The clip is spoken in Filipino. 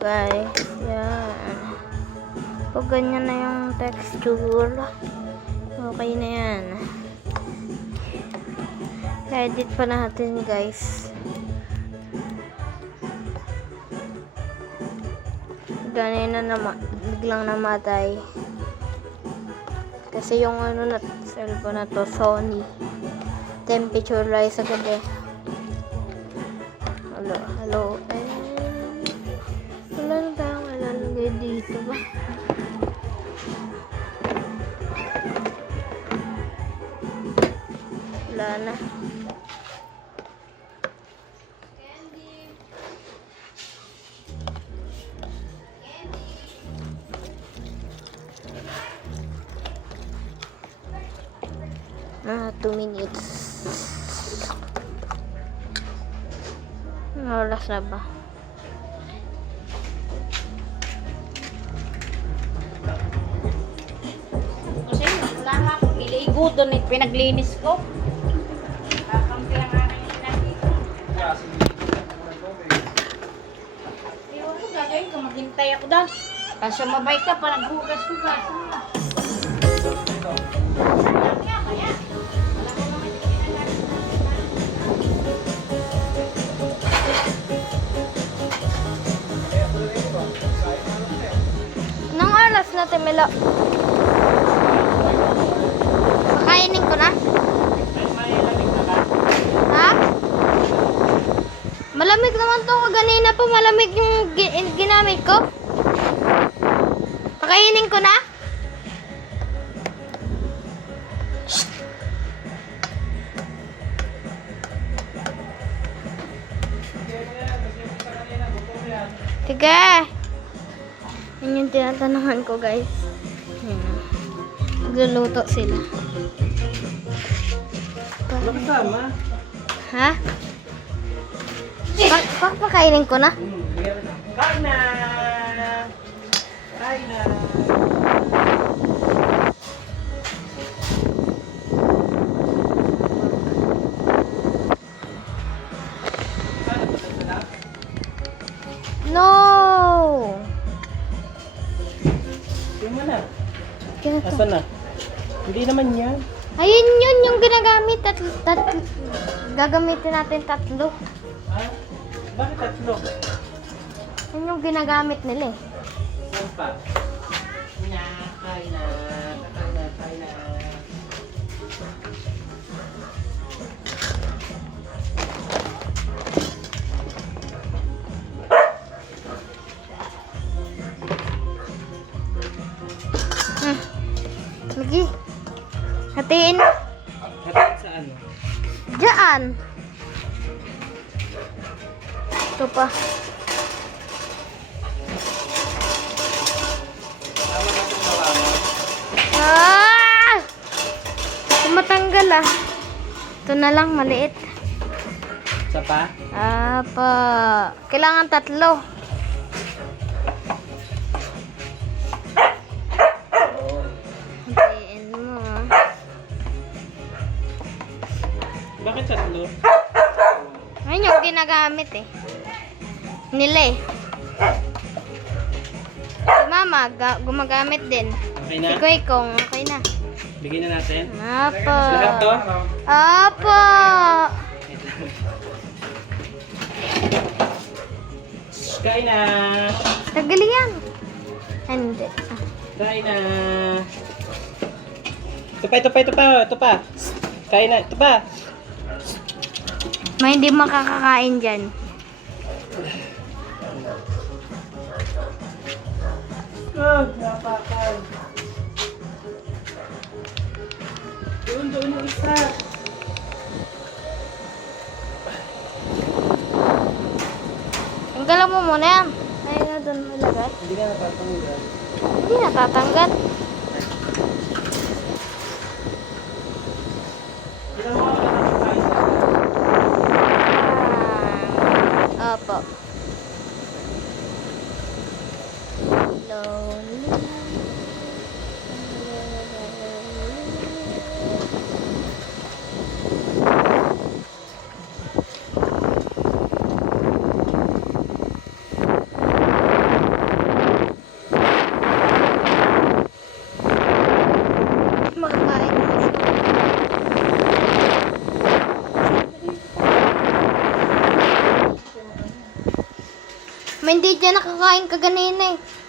Guys, yan. Pag ganyan na yung texture, okay na yan. Edit pa natin, guys. Ganyan na biglang namatay. Kasi yung cellphone na to, Sony. Temperature rise agad eh. Hello. Wala na tayong ilalagay dito ba? Wala na. Ah, 2 minutes. Oras na ba? Kasi wala nga akong iligo doon eh. Pinaglinis ko. Kakampi lang nga nang inakito. Ewan ko gagawin ko. Maghintay ako doon. Kasi mabay ka pa. Naghugas-hugas. Anong oras natin, Melo? Pakainin ko na? Ha? Malamig naman to. Kanina pa malamig yung ginamit ko. Pakainin ko na? Sige. Yun yung tinatanungan ko, guys. Nagluluto sila. Wala kasama. Ha? Pakainin ko na? Kain na! Kain na! No! Tingnan mo na. Ganito. Asan na? Hindi naman yan. Ayun yun yung ginagamit. Gagamitin natin 3. Ha? Bakit 3? Yun yung ginagamit nila eh. Saan pa? Kain na! Kain na! Kain na! Lagi. Hatiin. Hatiin saan? Diyan. Ito pa. Tama natin tawagan. Ah! Tumatanggal ah. Ito na lang, maliit. Isa pa? Apa. Kailangan 3. Hatiin mo ah. Bakit 3? Ayun yung ginagamit eh. Nila eh. Si Mama, gumagamit din. Okay Si na? Kuy Kong, okay na. Bigyan na natin. Apa. Lahat to? Apa. Kain na! Tagali yan. Hindi. Kain na! Ito pa! Kain na! Ito pa! May hindi makakakain dyan. Napakan! Doon yung isa! Tanggalan mo muna yan. Ayun na doon malagay. Hindi na napatanggal. Hindi natatanggal. Kita mo ako na kain na. Opo. Lonely. May hindi dyan nakakain kaganina eh.